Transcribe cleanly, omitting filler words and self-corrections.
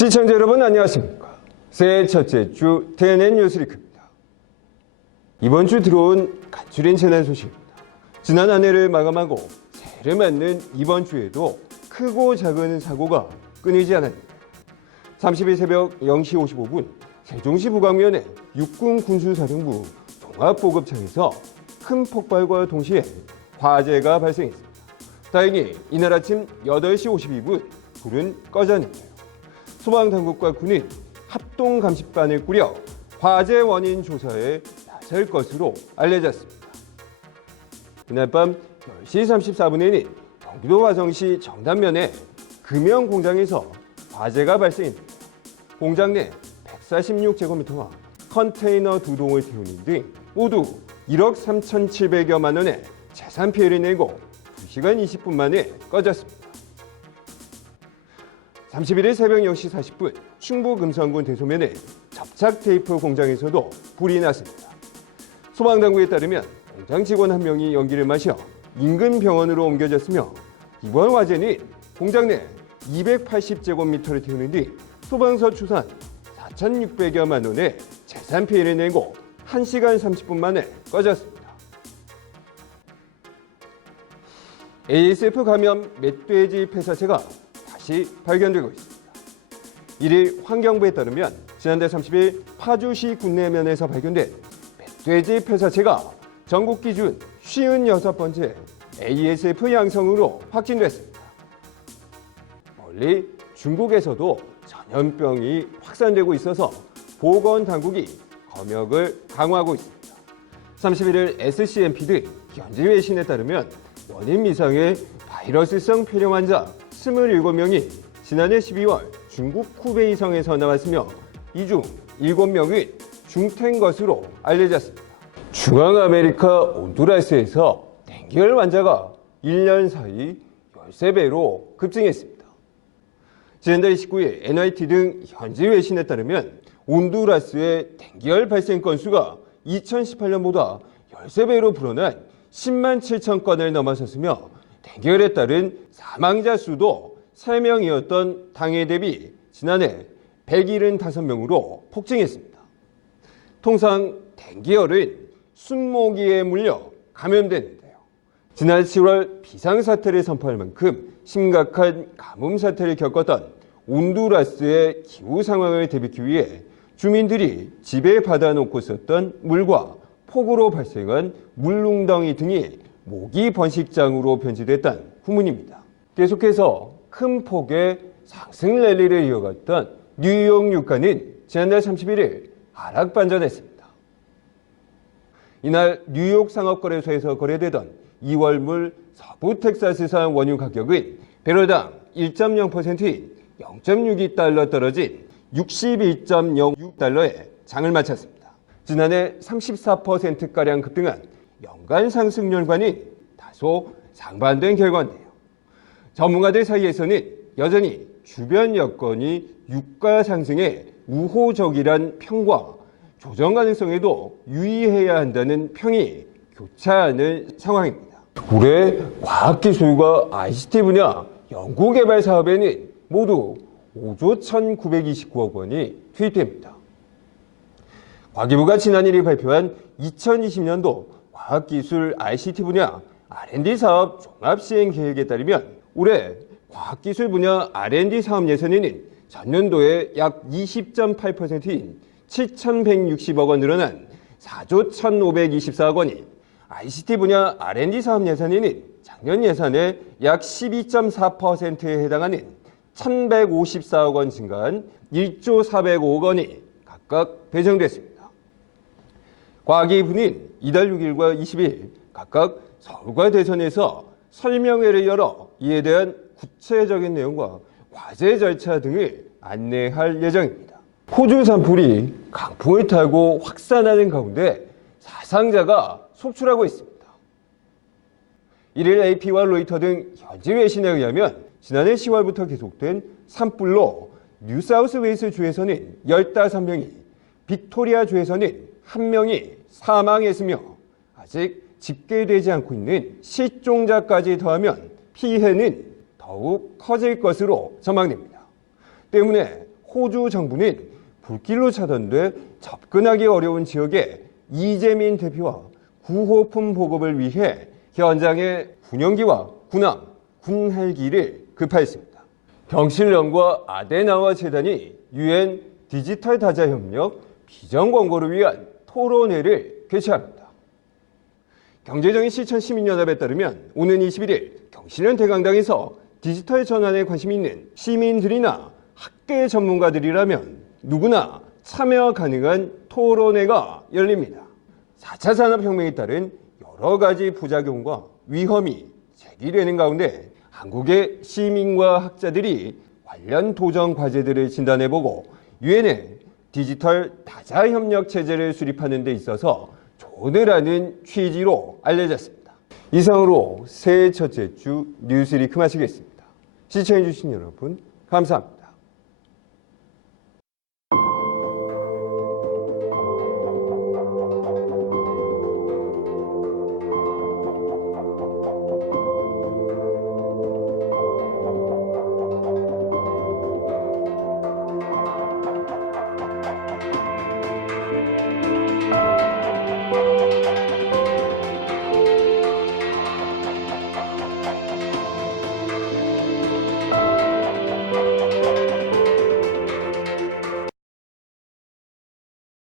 시청자 여러분 안녕하십니까. 새해 첫째 주 TNN 뉴스리크입니다. 이번 주 들어온 간추린 재난 소식입니다. 지난 한 해를 마감하고 새해를 맞는 이번 주에도 크고 작은 사고가 끊이지 않았습니다. 30일 새벽 0시 55분 세종시 부광면의 육군 군수사령부 종합보급창에서 큰 폭발과 동시에 화재가 발생했습니다. 다행히 이날 아침 8시 52분 불은 꺼졌는데요. 소방당국과 군은 합동감식반을 꾸려 화재 원인 조사에 나설 것으로 알려졌습니다. 그날 밤 10시 34분에는 경기도 화성시 정단면의 금형 공장에서 화재가 발생했는데 공장 내 146제곱미터와 컨테이너 2동을 태우는 등 모두 1억 3,700여만 원의 재산 피해를 내고 2시간 20분 만에 꺼졌습니다. 31일 새벽 0시 40분 충북 금성군 대소면의 접착 테이프 공장에서도 불이 났습니다. 소방당국에 따르면 공장 직원 한 명이 연기를 마셔 인근 병원으로 옮겨졌으며 이번 화재는 공장 내 280제곱미터를 태우는 등 소방서 추산 4,600여만 원의 재산 피해를 내고 1시간 30분 만에 꺼졌습니다. ASF 감염 멧돼지 폐사체가 다시 발견되고 있습니다. 1일 환경부에 따르면 지난달 30일 파주시 군내면에서 발견된 멧돼지 폐사체가 전국 기준 56번째 ASF 양성으로 확진됐습니다. 멀리 중국에서도 전염병이 확산되고 있어서 보건당국이 검역을 강화하고 있습니다. 31일 SCMP 등 현지 외신에 따르면 원인 미상의 바이러스성 폐렴 환자 27명이 지난해 12월 중국 후베이성에서 나왔으며 이 중 7명은 중태인 것으로 알려졌습니다. 중앙아메리카 온두라스에서 댕기열 환자가 1년 사이 13배로 급증했습니다. 지난달 29일 NYT 등 현지 외신에 따르면 온두라스의 댕기열 발생 건수가 2018년보다 13배로 불어난 10만 7천 건을 넘어섰으며 댕기열에 따른 사망자 수도 3명이었던 당해 대비 지난해 175명으로 폭증했습니다. 통상 댕기열은 순모기에 물려 감염되는데요. 지난 7월 비상사태를 선포할 만큼 심각한 가뭄 사태를 겪었던 온두라스의 기후 상황을 대비하기 위해 주민들이 집에 받아놓고 썼던 물과 폭우로 발생한 물웅덩이 등이 모기 번식장으로 변질됐다는 후문입니다. 계속해서 큰 폭의 상승 랠리를 이어갔던 뉴욕 유가는 지난달 31일 하락 반전했습니다. 이날 뉴욕 상업거래소에서 거래되던 2월물 서부 텍사스산 원유 가격은 배럴당 1.0%인 0.62달러 떨어진 62.06달러에 장을 마쳤습니다. 지난해 34%가량 급등한 연간 상승률과는 다소 상반된 결과인데요. 전문가들 사이에서는 여전히 주변 여건이 유가 상승에 우호적이란 평과 조정 가능성에도 유의해야 한다는 평이 교차하는 상황입니다. 올해 과학기술과 ICT 분야 연구개발 사업에는 모두 5조 1,929억 원이 투입됩니다. 과기부가 지난 1일 발표한 2020년도 과학기술 ICT 분야 R&D 사업 종합시행계획에 따르면 올해 과학기술 분야 R&D 사업 예산에는 전년도에 약 20.8%인 7,160억 원 늘어난 4조 1,524억 원이 ICT 분야 R&D 사업 예산에는 작년 예산의 약 12.4%에 해당하는 1,154억 원 증가한 1조 405억 원이 각각 배정됐습니다. 과기부는 이달 6일과 20일 각각 서울과 대전에서 설명회를 열어 이에 대한 구체적인 내용과 과제 절차 등을 안내할 예정입니다. 호주 산불이 강풍을 타고 확산하는 가운데 사상자가 속출하고 있습니다. 1일 AP와 로이터 등 현지 외신에 의하면 지난해 10월부터 계속된 산불로 뉴사우스웨일스 주에서는 15명이, 빅토리아 주에서는 1명이 사망했으며 아직 집계되지 않고 있는 실종자까지 더하면 피해는 더욱 커질 것으로 전망됩니다. 때문에 호주 정부는 불길로 차단돼 접근하기 어려운 지역에 이재민 대표와 구호품 보급을 위해 현장에 군용기와 군함, 군헬기를 급파했습니다. 경실련과 아데나와 재단이 UN 디지털 다자 협력 비전 권고를 위한 토론회를 개최합니다. 경제정의 실천 시민연합에 따르면 오는 21일 경실련 대강당에서 디지털 전환에 관심 있는 시민들이나 학계 전문가들이라면 누구나 참여 가능한 토론회가 열립니다. 4차 산업혁명에 따른 여러 가지 부작용과 위험이 제기되는 가운데 한국의 시민과 학자들이 관련 도전 과제들을 진단해보고 유엔의 디지털 다자 협력 체제를 수립하는 데 있어서 조언하는 취지로 알려졌습니다. 이상으로 새해 첫째 주 뉴스리크 마치겠습니다. 시청해주신 여러분 감사합니다.